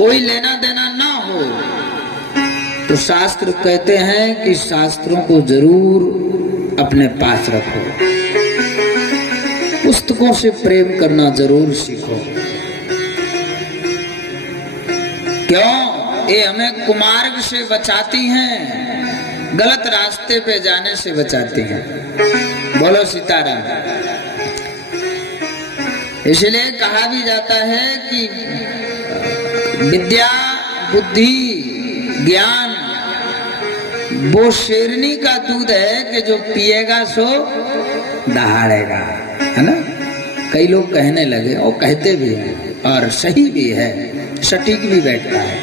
कोई लेना देना ना हो तो शास्त्र कहते हैं कि शास्त्रों को जरूर अपने पास रखो, पुस्तकों से प्रेम करना जरूर सीखो। क्यों? ये हमें कुमार्ग से बचाती हैं, गलत रास्ते पे जाने से बचाती हैं। बोलो सीताराम। इसलिए कहा भी जाता है कि विद्या, बुद्धि, ज्ञान वो शेरनी का दूध है कि जो पिएगा सो दहाड़ेगा, है ना। कई लोग कहने लगे और कहते भी हैं और सही भी है, सटीक भी बैठता है।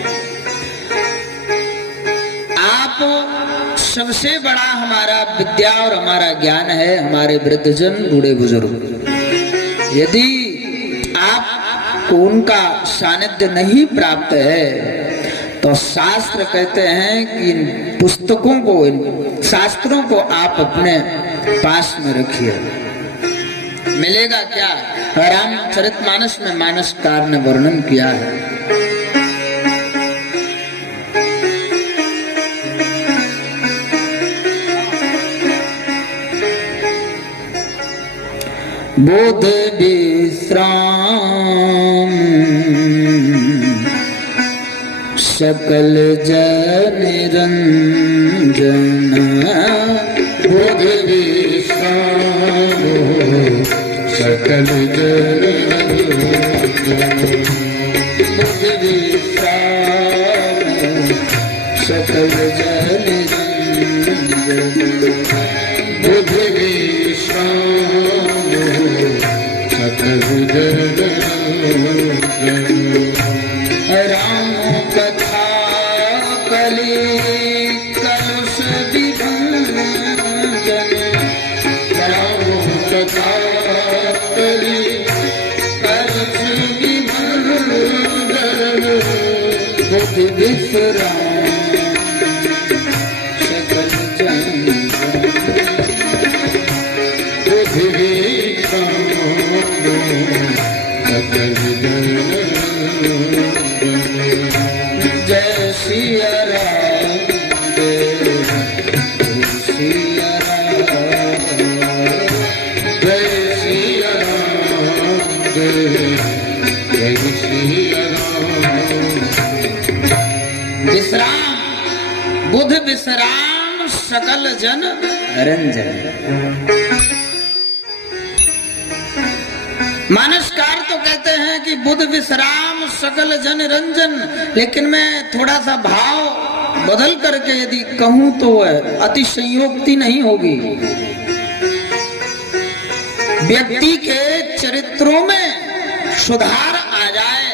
आप सबसे बड़ा हमारा विद्या और हमारा ज्ञान है हमारे वृद्धजन, बूढ़े बुजुर्ग। यदि आपको उनका सानिध्य नहीं प्राप्त है तो शास्त्र कहते हैं कि इन पुस्तकों को, इन शास्त्रों को आप अपने पास में रखिए। मिलेगा क्या? रामचरितमानस में मानसकार ने वर्णन किया है। बोध विश्राम सकल जन रंजन, बोध विश्राम सकल जन रंजन, बोध विश्राम सकल जन रंजन, बोध विश्राम सकल जन रंजन। राम कथा कली कलुष विभंजन, राम कथा कली कलुष विभंजन, बुद्धि विश्राम सकल जन, बुद्धि विश्राम सकल जन। जय सिया राम, जय सिया राम, जय सिया राम, जय सिया राम। विश्राम, बुध विश्राम सकल जन रंजन। मानसकार तो कहते हैं कि बुध विश्राम सकल जन रंजन, लेकिन मैं थोड़ा सा भाव बदल करके यदि कहूं तो अतिशयोक्ति नहीं होगी। व्यक्ति के चरित्रों में सुधार आ जाए,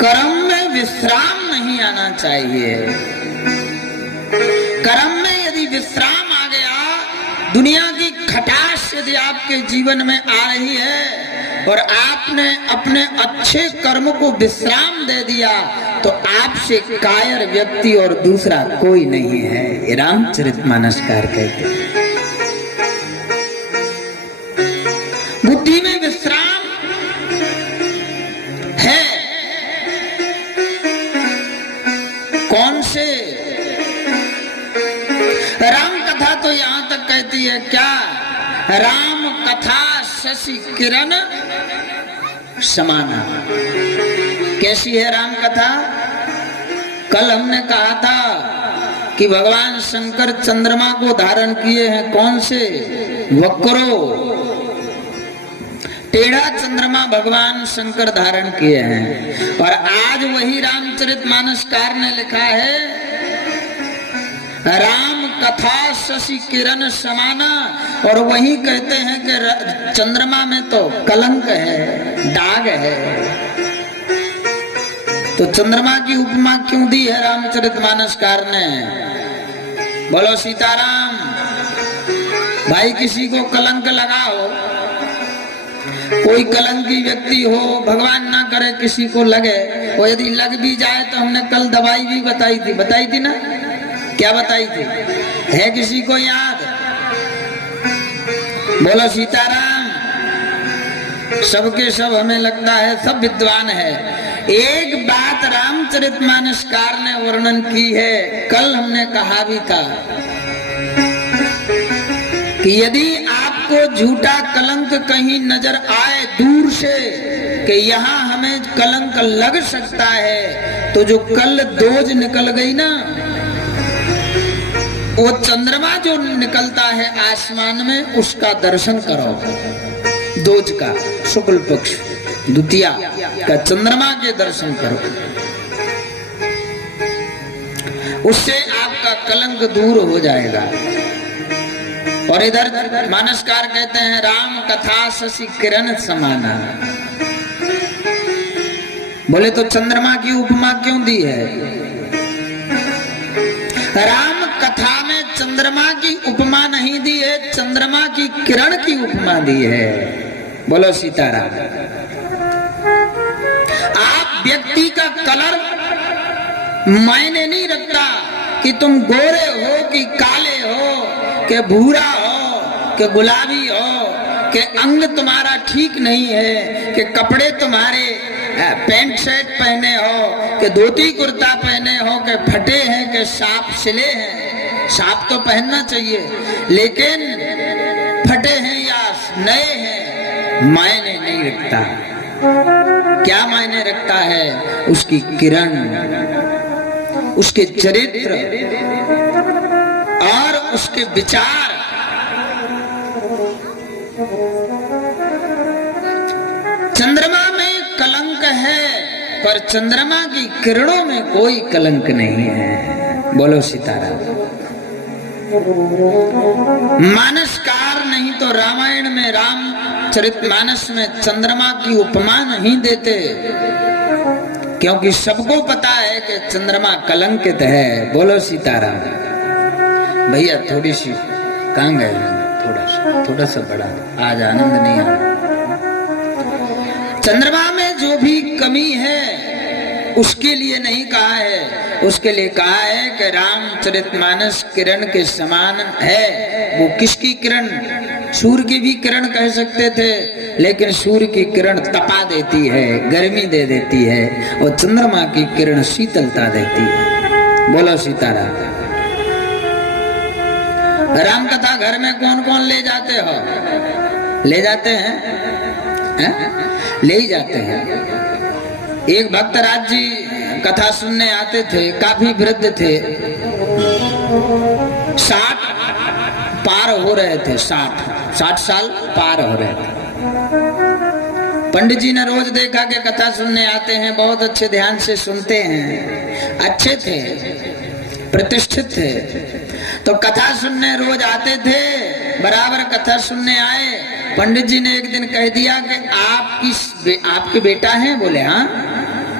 कर्म में विश्राम नहीं आना चाहिए। कर्म में यदि विश्राम आ गया, दुनिया की खटास यदि आपके जीवन में आ रही है और आपने अपने अच्छे कर्म को विश्राम दे दिया तो आपसे कायर व्यक्ति और दूसरा कोई नहीं है। ये रामचरितमानसकार कहते हैं। बुद्धि में विश्राम है। कौन से? राम कथा तो यहां तक कहती है क्या? राम कथा शशि किरण समाना। कैसी है राम कथा? कल हमने कहा था कि भगवान शंकर चंद्रमा को धारण किए हैं। कौन से? वक्रो, टेढ़ा चंद्रमा भगवान शंकर धारण किए हैं। और आज वही रामचरितमानसकार ने लिखा है राम कथा शशि किरण समाना, और वही कहते हैं कि चंद्रमा में तो कलंक है, दाग है। तो चंद्रमा की उपमा क्यों दी है रामचरितमानसकार ने? बोलो सीताराम। भाई किसी को कलंक लगा हो, कोई कलंकी व्यक्ति हो, भगवान ना करे किसी को लगे, और यदि लग भी जाए तो हमने कल दवाई भी बताई थी ना? क्या बताई थी? है किसी को याद? बोलो सीताराम। सबके सब हमें लगता है सब विद्वान है। एक बात रामचरितमानसकार ने वर्णन की है, कल हमने कहा भी था कि यदि आपको झूठा कलंक कहीं नजर आए दूर से कि यहाँ हमें कलंक लग सकता है, तो जो कल दोज निकल गई ना, वो चंद्रमा जो निकलता है आसमान में, उसका दर्शन करो। दोज का शुक्ल पक्ष द्वितीया का चंद्रमा के दर्शन करो, उससे आपका कलंक दूर हो जाएगा। और इधर मानसकार कहते हैं राम कथा शशि किरण समाना। बोले तो चंद्रमा की उपमा क्यों दी है? राम कथा में चंद्रमा की उपमा नहीं दी है, चंद्रमा की किरण की उपमा दी है। बोलो सीताराम। आप व्यक्ति का कलर मायने नहीं रखता कि तुम गोरे हो कि काले हो, कि भूरा हो कि गुलाबी हो, कि अंग तुम्हारा ठीक नहीं है, कि कपड़े तुम्हारे पैंट शर्ट पहने हो, कि धोती कुर्ता पहने हो, कि फटे हैं, कि साफ सिले हैं। साफ तो पहनना चाहिए, लेकिन फटे हैं या नए हैं मायने नहीं रखता। क्या मायने रखता है? उसकी किरण, उसके चरित्र और उसके विचार। चंद्रमा में कलंक है, पर चंद्रमा की किरणों में कोई कलंक नहीं है। बोलो सीताराम। मानसकार नहीं तो रामायण में, रामचरितमानस में चंद्रमा की उपमा नहीं देते, क्योंकि सबको पता है कि चंद्रमा कलंकित है। बोलो सीताराम। भैया थोड़ी सी कहाँ गए? थोड़ा सा बड़ा, आज आनंद नहीं आ रहा। चंद्रमा में जो भी कमी है उसके लिए नहीं कहा है, उसके लिए कहा है कि रामचरितमानस किरण के समान है। वो किसकी किरण? सूर्य की भी किरण कह सकते थे, लेकिन सूर्य की किरण तपा देती है, गर्मी दे देती है, और चंद्रमा की किरण शीतलता देती है। बोलो सीताराम। राम कथा घर में कौन कौन ले जाते हो? ले जाते हैं, ले ही जाते हैं। एक भक्तराज जी कथा सुनने आते थे, काफी वृद्ध थे, 60 पार हो रहे थे, 60 साल पार हो रहे थे। पंडित जी ने रोज देखा कि कथा सुनने आते हैं, बहुत अच्छे ध्यान से सुनते हैं, अच्छे थे, प्रतिष्ठित थे, तो कथा सुनने रोज आते थे। बराबर कथा सुनने आए, पंडित जी ने एक दिन कह दिया कि आपके बेटा है? बोले हाँ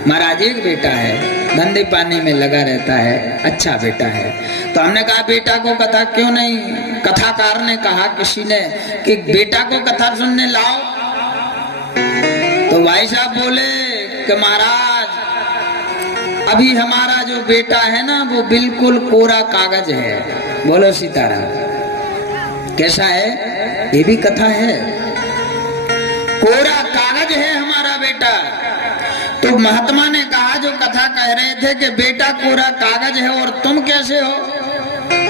महाराज, एक बेटा है, धंधे पानी में लगा रहता है, अच्छा बेटा है। तो हमने कहा बेटा को कथा क्यों नहीं? कथाकार ने कहा किसी ने कि बेटा को कथा सुनने लाओ। तो भाई साहब बोले कि महाराज अभी हमारा जो बेटा है ना, वो बिल्कुल कोरा कागज है। बोलो सीताराम। कैसा है? ये भी कथा है, कोरा कागज है हमारा बेटा। तो महात्मा ने कहा, जो कथा कह रहे थे कि बेटा कोरा कागज है और तुम कैसे हो?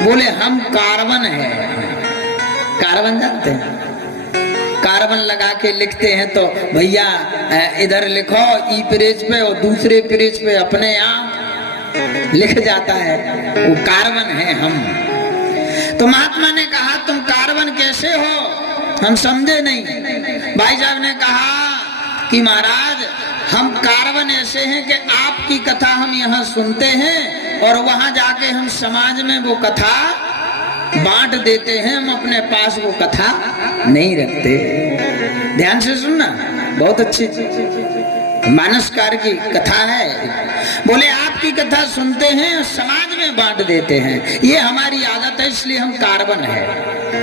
बोले हम कार्बन है। कार्बन जानते हैं? कार्बन लगा के लिखते हैं तो भैया इधर लिखो ई पेज पे और दूसरे पेज पे अपने आप लिख जाता है, वो कार्बन है हम। तो महात्मा ने कहा तुम कार्बन कैसे हो? हम समझे नहीं। भाई साहब ने कहा कि महाराज हम कार्बन ऐसे हैं कि आपकी कथा हम यहाँ सुनते हैं और वहां जाके हम समाज में वो कथा बांट देते हैं, हम अपने पास वो कथा नहीं रखते। ध्यान से सुनना, बहुत अच्छी मानसकार की कथा है। बोले आपकी कथा सुनते हैं, समाज में बांट देते हैं, ये हमारी आदत है, इसलिए हम कार्बन है।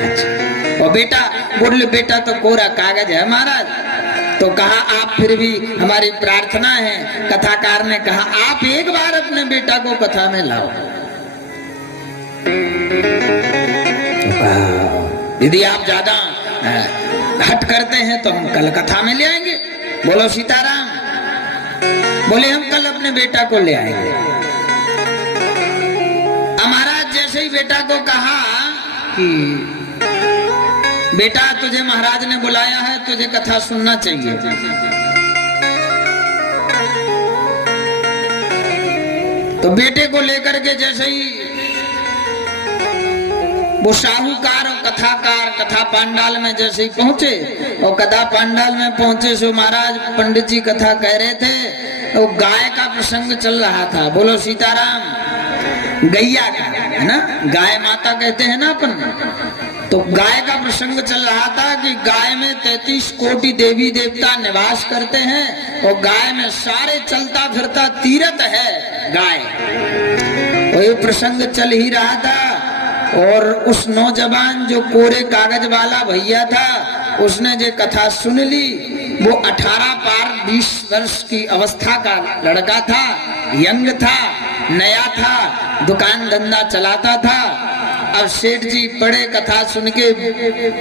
अच्छा। और बेटा, बोले बेटा तो कोरा कागज है महाराज। तो कहा आप फिर भी हमारी प्रार्थना है। कथाकार ने कहा आप एक बार अपने बेटा को कथा में लाओ। यदि आप ज्यादा हट करते हैं तो हम कल कथा में ले आएंगे। बोलो सीताराम। बोले हम कल अपने बेटा को ले आएंगे। महाराज जैसे ही बेटा को कहा कि बेटा तुझे महाराज ने बुलाया है, तुझे कथा सुनना चाहिए, तो बेटे को लेकर के जैसे ही वो साहूकार और कथाकार कथा पांडाल में जैसे ही पहुंचे और कथा पांडाल में पहुंचे सो महाराज पंडित जी कथा कह रहे थे, तो गाय का प्रसंग चल रहा था। बोलो सीताराम। गैया का है ना, गाय माता कहते हैं ना अपन, तो गाय का प्रसंग चल रहा था कि गाय में 33 कोटि देवी देवता निवास करते हैं और गाय में सारे चलता फिरता तीर्थ है गाय। वही प्रसंग चल ही रहा था और उस नौजवान जो कोरे कागज वाला भैया था उसने जो कथा सुन ली, वो 18 पार 20 वर्ष की अवस्था का लड़का था, यंग था, नया था, दुकान धंधा चलाता था। अब सेठ जी पढ़े कथा सुन के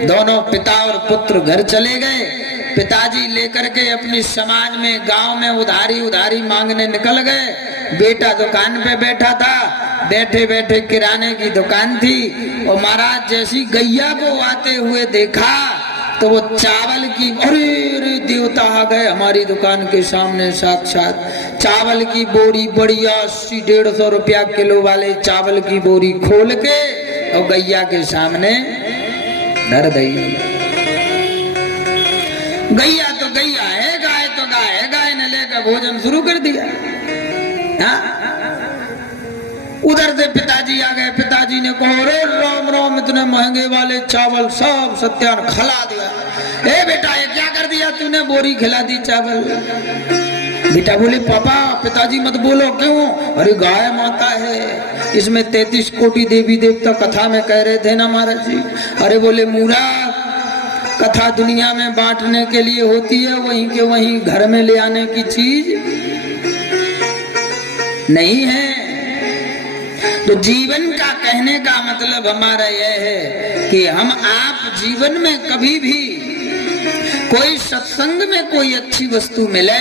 दोनों पिता और पुत्र घर चले गए। पिताजी लेकर के अपनी समाज में गांव में उधारी मांगने निकल गए। बेटा दुकान पे बैठा था, बैठे बैठे किराने की दुकान थी और महाराज जैसी गैया को आते हुए देखा तो वो चावल की, अरे देवता आ गए हमारी दुकान के सामने साक्षात। चावल की बोरी बढ़िया 80-150 रुपया किलो वाले चावल की बोरी खोल के और गैया के सामने धर दी। गैया तो गैया है, गाय तो गाय है, गाय ने लेकर भोजन शुरू कर दिया। हाँ? उधर से पिताजी आ गए। पिताजी ने कहा अरे राम राम, इतने महंगे वाले चावल सब सत्यान खिला दिया। ए बेटा ये क्या कर दिया तूने, बोरी खिला दी चावल। बेटा बोले पापा, पिताजी मत बोलो। क्यों? अरे गाय माता है, इसमें 33 कोटि देवी देवता कथा में कह रहे थे ना महाराज जी। अरे बोले मूरा, कथा दुनिया में बांटने के लिए होती है, वहीं के वहीं घर में ले आने की चीज नहीं है। तो जीवन का कहने का मतलब हमारा यह है कि हम आप जीवन में कभी भी कोई सत्संग में कोई अच्छी वस्तु मिले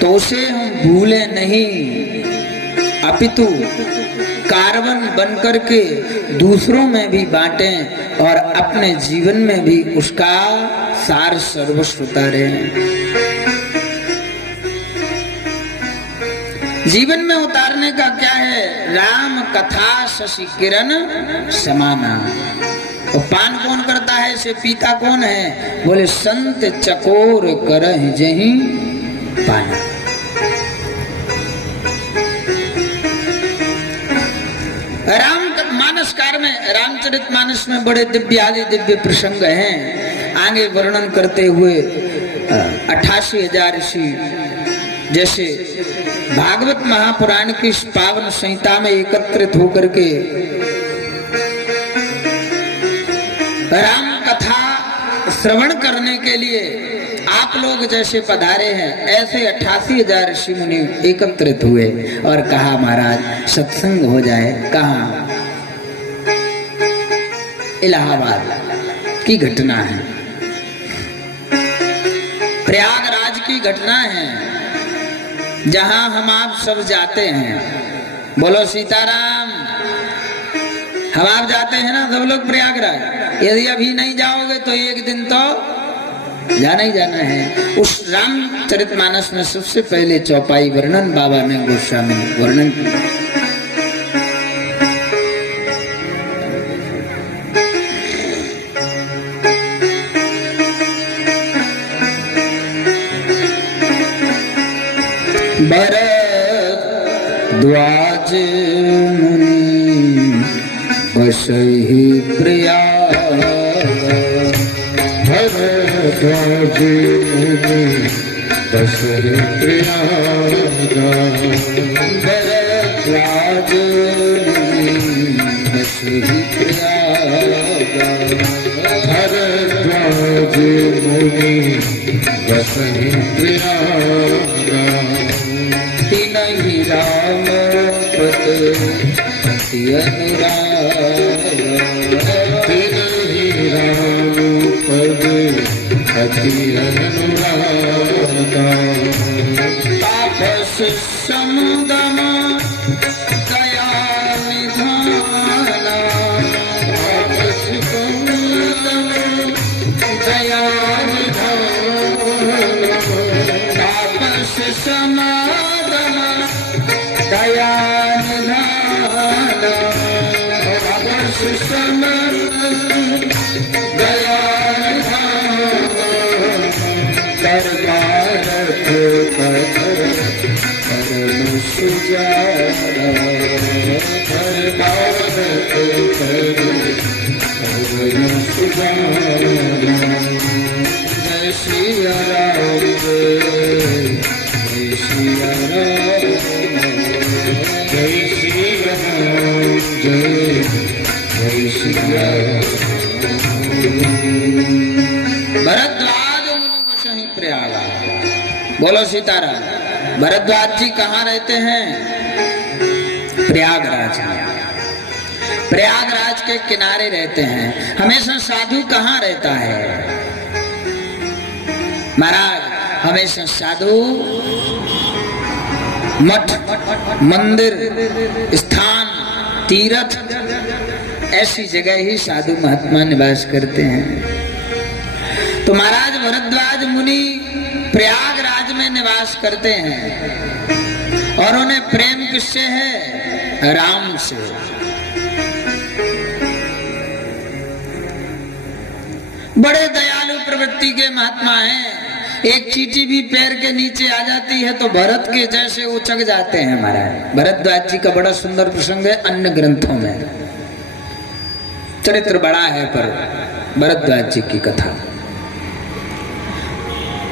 तो उसे हम भूले नहीं, अपितु कार्बन बनकर के दूसरों में भी बांटें और अपने जीवन में भी उसका सार सर्वस्व उतारें। जीवन में उतारने का क्या है? राम कथा शशि किरण समाना। तो पान कौन करता है, इसे पीता कौन है? बोले संत चकोर करहि जहीं पाना। राम मानसकार में, रामचरित मानस में बड़े दिव्य प्रसंग हैं। आगे वर्णन करते हुए 88,000 ऋषि जैसे भागवत महापुराण की पावन संहिता में एकत्रित होकर के राम कथा श्रवण करने के लिए आप लोग जैसे पधारे हैं, ऐसे 88,000 ऋषि मुनि एकत्रित हुए और कहा महाराज सत्संग हो जाए। कहाँ? इलाहाबाद की घटना है, प्रयागराज की घटना है, जहां हम आप सब जाते हैं। बोलो सीताराम। हम आप जाते हैं ना सब लोग प्रयागराज। यदि अभी नहीं जाओगे तो एक दिन तो जाना ही जाना है। उस रामचरितमानस में सबसे पहले चौपाई वर्णन बाबा ने गोस्वामी वर्णन किया। भरद्वाज मुनि बसहि प्रयाग, भरद्वाज मुनि बसहि प्रयाग, भरद्वाज मुनि बसहि प्रयाग, भरद्वाज मुनि बसहि प्रयाग। तिनहि राम पद पति अनुराग, तिनहि राम पद अति अनुरागा तापस समदम दया निधाना तापस समदम दया निधाना तापस समदम दया निधाना तापस समदम दया दरबारत परम सुजारा दरबारत परम सुजारा जय श्री राम जय श्री राम जय श्री राम जय श्री राम भरद्वाज मुनि बसहि प्रयागा। बोलो सीताराम। भरद्वाज जी कहाँ रहते हैं? प्रयागराज में। प्रयागराज के किनारे रहते हैं। हमेशा साधु कहाँ रहता है महाराज? हमेशा साधु मठ, मंदिर, स्थान, तीर्थ, ऐसी जगह ही साधु महात्मा निवास करते हैं। तो महाराज भरद्वाज मुनि प्रयागराज में निवास करते हैं और उन्हें प्रेम किससे है? राम से। बड़े दयालु प्रवृत्ति के महात्मा हैं। एक चींटी भी पैर के नीचे आ जाती है तो भरत के जैसे उचक जाते हैं महाराज। भरद्वाज जी का बड़ा सुंदर प्रसंग है अन्य ग्रंथों में। चरित्र बड़ा है पर भरद्वाज जी की कथा।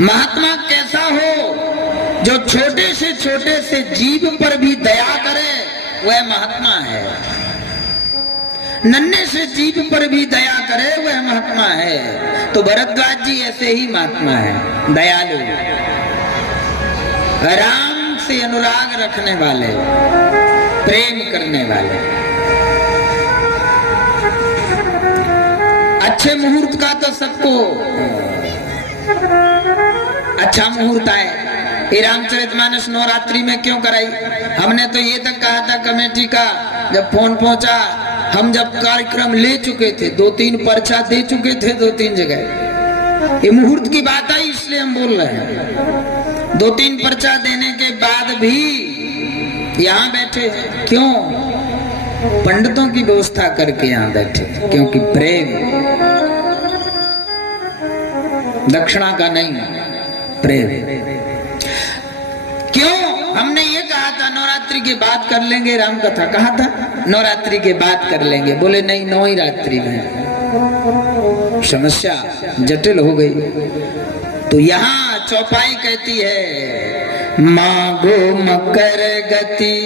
महात्मा कैसा हो जो छोटे से जीव पर भी दया करे, वह महात्मा है। नन्हे से जीव पर भी दया करे, वह महात्मा है। तो भरद्वाज जी ऐसे ही महात्मा है, दयालु, राम से अनुराग रखने वाले, प्रेम करने वाले। अच्छे मुहूर्त का तो सबको अच्छा मुहूर्त आए। ये रामचरितमानस नवरात्रि में क्यों कराई? हमने तो ये तक कहा था कमेटी का जब फोन पहुंचा, हम जब कार्यक्रम ले चुके थे, 2-3 पर्चा दे चुके थे 2-3 जगह, ये मुहूर्त की बात आई इसलिए हम बोल रहे हैं। 2-3 पर्चा देने के बाद भी यहाँ बैठे हैं। क्यों? पंडितों की व्यवस्था करके यहाँ बैठे, क्योंकि प्रेम, दक्षिणा का नहीं, प्रेम। क्यों? हमने ये कहा था नवरात्रि के बाद कर लेंगे राम कथा, कहा था नवरात्रि के बाद कर लेंगे। बोले नहीं, 9 ही रात्रि में। समस्या जटिल हो गई। तो यहाँ चौपाई कहती है, मांगो मकर गति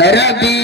रवि